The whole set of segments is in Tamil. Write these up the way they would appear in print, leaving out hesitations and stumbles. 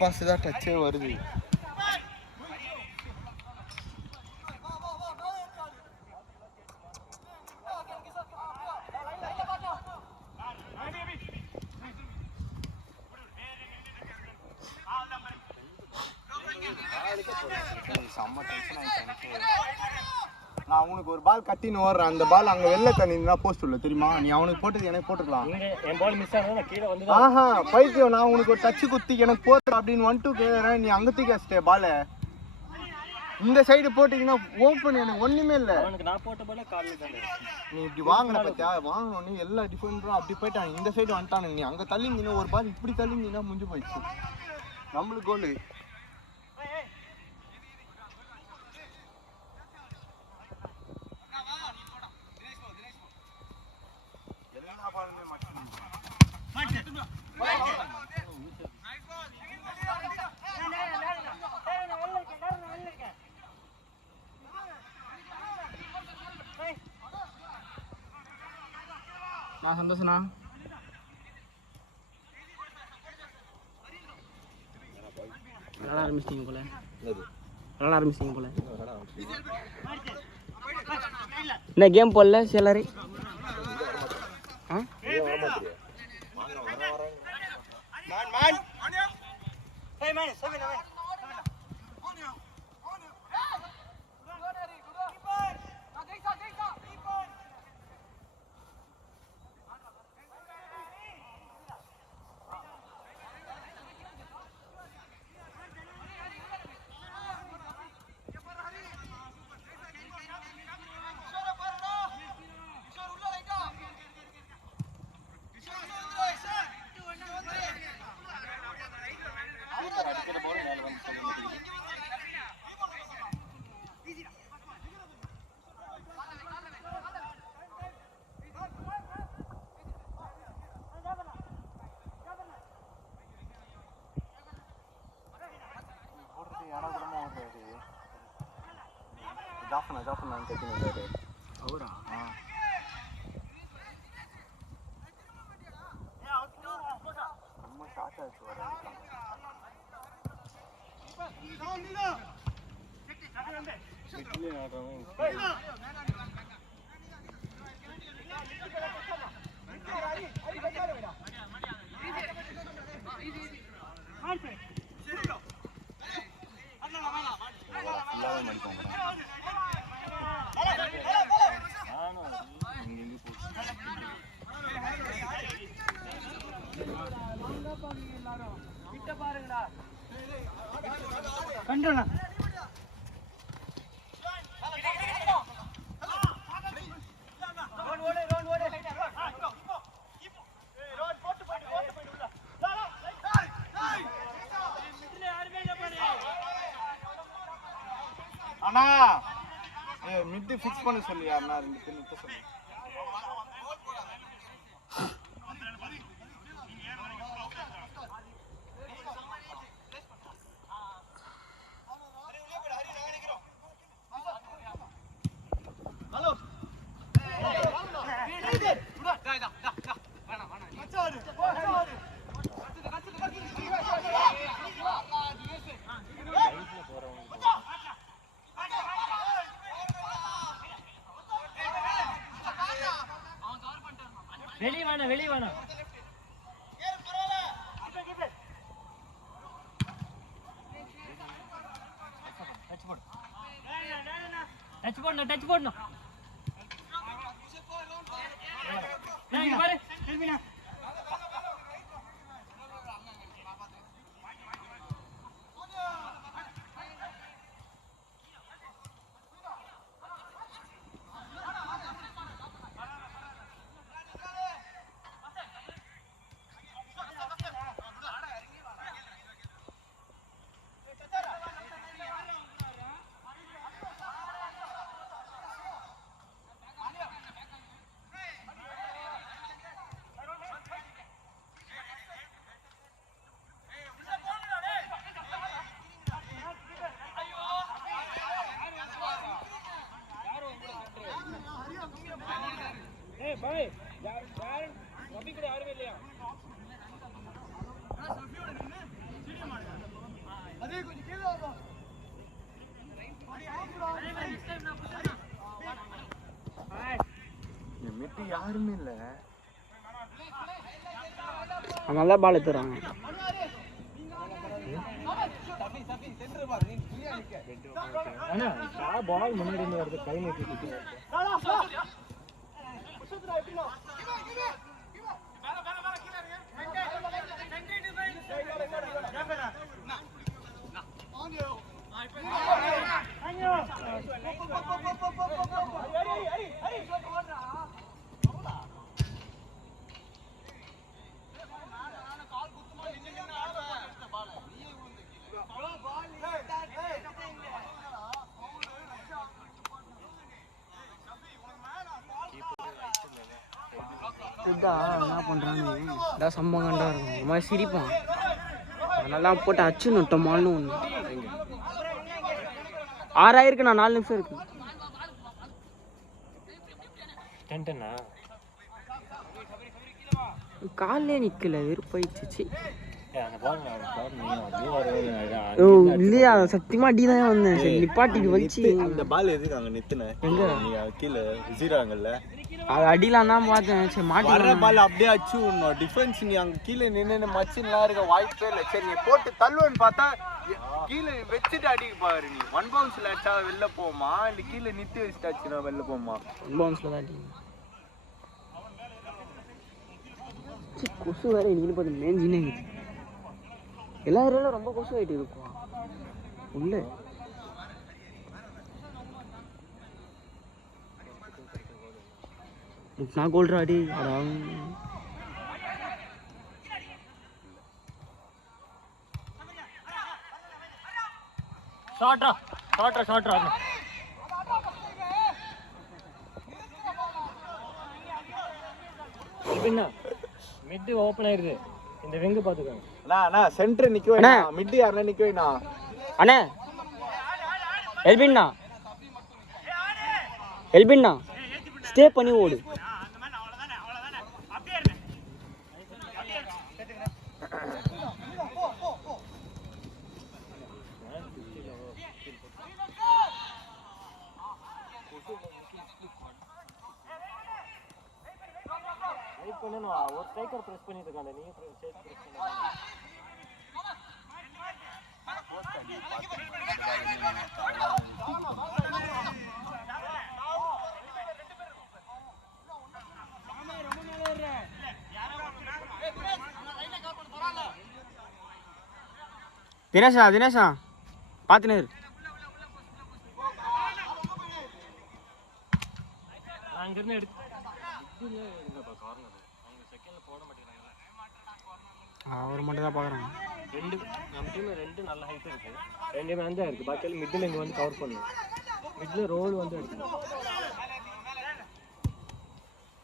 பாஸ் தான் டச்சே வருது. செம்ம டென்ஷன் ஆயிடுச்சு. நான் அவனுக்கு ஒரு பால் கட்டின்னு ஓடுறேன். அந்த பால் அங்கே வெளில தண்ணினா போஸ்ட் இல்லை தெரியுமா? நீ அவனுக்கு போட்டது எனக்கு போட்டுக்கலாம். என் பால் மிஸ் ஆனது நான் கீழே வந்து ஆஹா பைத்தியம். நான் உனக்கு ஒரு டச்சு குத்தி எனக்கு போட்டு அப்படின்னு 1-2 கேட்குறேன். நீ அங்கே தூக்கி வச்சிட்டே பாலை. இந்த சைடு போட்டிங்கன்னா ஓப்பன் எனக்கு ஒன்றுமே இல்லை. நான் போட்ட பால காலில் தான். நீ இப்படி வாங்கின பத்தியா? வாங்கணும். நீ எல்லா டிஃபெண்டரும் அப்படி போயிட்டாங்க. இந்த சைடு வந்துட்டானுங்க. நீ அங்கே தள்ளிங்கன்னா ஒரு பால் இப்படி தள்ளிங்கன்னா முடிஞ்சு போயிடுச்சு. நம்மளுக்கு கோல். நான் சந்தோஷனா விளாட ஆரம்பிச்சிட்டிங்க போல. விளாட ஆரம்பிச்சிட்டிங்க போல. என்ன கேம் போடல சேலரி? ஜாஃபனா கேட்கணும் அவரா? ரொம்ப ஷார்ட் ஆச்சு வர. கண்டோண்ணா அண்ணா மிட் ஃபிக்ஸ் பண்ண சொல்லி யாருண்ணா 2 பேர் நிறுத்த சொல்லி. வெளியே வேணாம். டச் போடணும். பாரு யாருமே இல்ல. அதனால தான் பால் எடுத்துறாங்க. அண்ணா பால் முன்னாடி இருந்து வருது, கை நீட்டிட்டு என்ன பண்ணுறான்னு ஏதாவது சம்பவம் கண்டா இருக்கும், இந்த மாதிரி சிரிப்பான். அதனால தான் போட்டு அச்சு நட்டோமான்னு ஒன்று 6 நான் 4 நிமிஷம் இருக்கு. காலே நிக்கல, வெறுப்பாயிடுச்சு. இல்லையா சத்தியமா அடி தான் வந்தேன். சரி நிப்பாட்டிட்டு வலிச்சு. அந்த பால் எதுக்கு அங்க நித்துன? எங்க கீழே ஜீராங்கல்ல, அது அடிலாம் தான் பார்த்தேன். சரி மாட்டி வர பால் அப்படியே அச்சு விடணும். டிஃபென்ஸ் நீ அங்க கீழே நின்று மச்சின்லாம் இருக்க வாய்ப்பே இல்லை. சரி நீ போட்டு தள்ளுவன்னு பார்த்தா கீழே வச்சுட்டு அடிக்க பாரு. நீ 1 பவுன்ஸ்ல அடிச்சா வெளில போமா, இல்லை கீழே நிறுத்தி வச்சுட்டு அடிச்சுனா வெளில போமா? 1 பவுன்ஸ்ல தான் அடி. கொசு வேற இன்னைக்கு பார்த்து மேஞ்சினே எல்லா ஏரியாலும் ரொம்ப கொசு ஆகிட்டு இருக்கும் உள்ள. நான் கோல்ட்ரா அடி அடாம். ஷார்ட்ரா என்ன மிட் ஓபன் ஆயிருது. இந்த விங்கு பாத்துக்கோங்க. அண்ணா சென்டர் நிக்க வேணா, மிட் யாரனா நிக்க வேணா. அண்ணே எல்பின்னா ஸ்டே பண்ணி ஓடு. ஒரு ஸ்ட்ரைக்கர் பிரஸ் பண்ணிட்டு இருக்காங்க. நீங்க பிரஸ் தினேஷா பாத்துனே இரு. அங்க இருந்து எடுத்து அவர் மட்டும் தான் பார்க்குறாங்க. நம்ம டீம் 2 நல்ல ஹைட் இருக்கு, 2 மேன் தான் இருக்கு. பாக்கி மிடில் இங்க வந்து கவர் பண்ணும். மிடில் ரோல் வந்து எடுக்கணும்.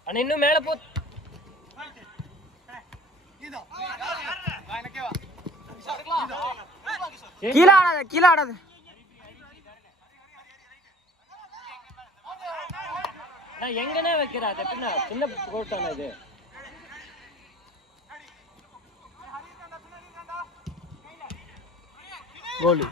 அண்ணா இன்னும் மேல போ. கீழே ஆடாத. நான் எங்கனே வைக்கிறேன். அது எப்படின்னா சின்ன கோட்டான இது. கோலு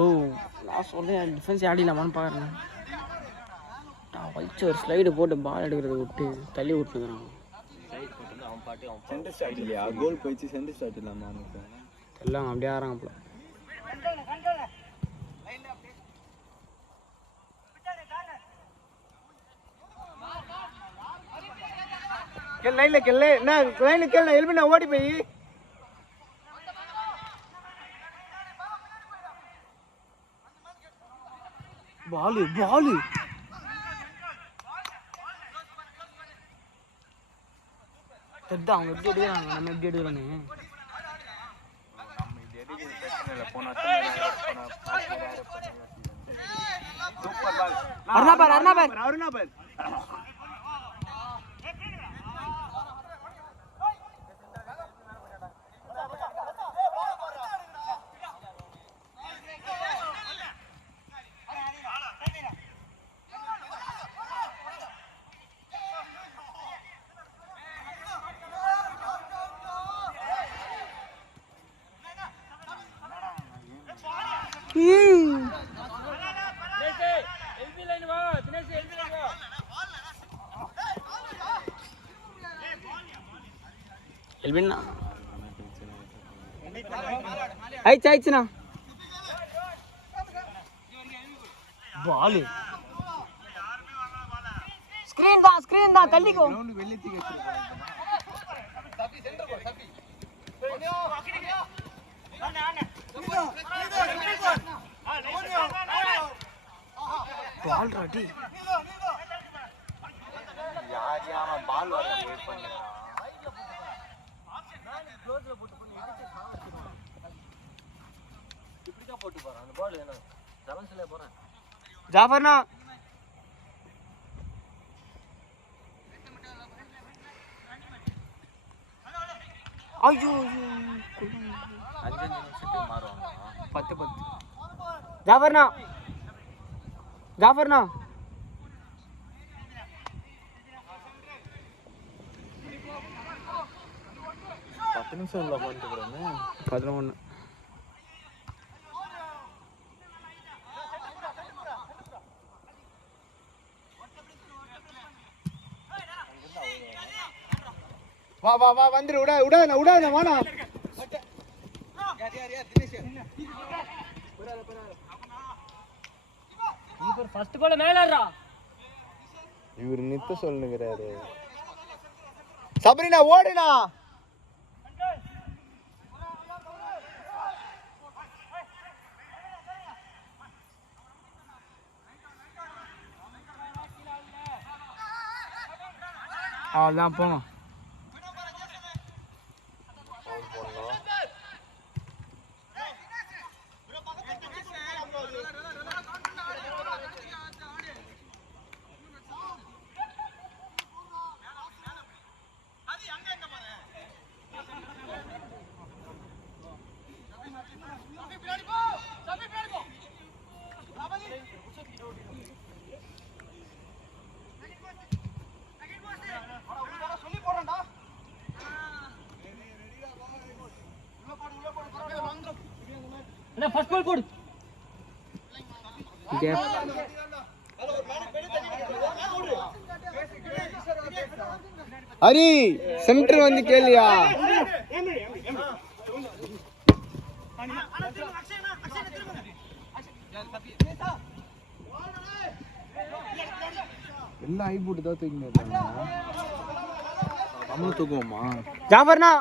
ஓ நான் சொல்றேன் டிஃபென்ஸ் ஆடிடலாமான்னு பார்க்குறேன். நான் வச்சு ஒரு ஸ்லைடு போட்டு பால் எடுக்கிறத விட்டு தள்ளி விட்டுக்கிறான். அவன் பாட்டு அவன் சென்டர் ஸ்டார்ட் இல்லையா? கோல் போயிடுச்சு, சென்டர் ஸ்டார்ட் இல்லாம எல்லாம் அப்படியே ஆறாங்க போல. லைன்ல என்ன லைன்ல கேளு எல்பினா ஓடி போய் பாலு தெரியல அவங்க எப்படி எடுக்கிறாங்க, நம்ம எப்படி எடுக்கிறோன்னு. நம்ம இது எடுக்கிறது பிரச்சனை இல்லை. போனா சூப்பர் பால். அருணாபால் எல்பின்னா ஆயிடுச்சுண்ணா பாலு ஸ்கிரீன் தான் தள்ளிக்கோ. பால் ராட்டி யார் பால் வர வெயிட் பண்ணுறான். இப்படிதான் போட்டு போறான் அந்த பால். என்ன செவன்ஸ்ல போறேன். ஜாஃபர்ண்ணா ஐயோ 5 நிமிஷத்துக்கு மாறுவாங்க. 10 ஜாஃபர்ண்ணா 10 நிமிஷம் இல்லை பண்ணிட்டு 11. வா வந்துரு. விடாத வானா. ஃபர்ஸ்ட் பால் மேலறா. இவர் நித்த சொல்லுங்கிறாரு. சபரினா ஓடுனா. அவ்வளோதான் போங்க. அண்ணா ஃபர்ஸ்ட் பால் போடு. ஹரி சென்டர் வந்து கேளியா. எல்லாம் ஐ போட்டு தான் தூக்கிட்டு நம்மளும் தூக்குவோமா. ஜாஃபர்ண்ணா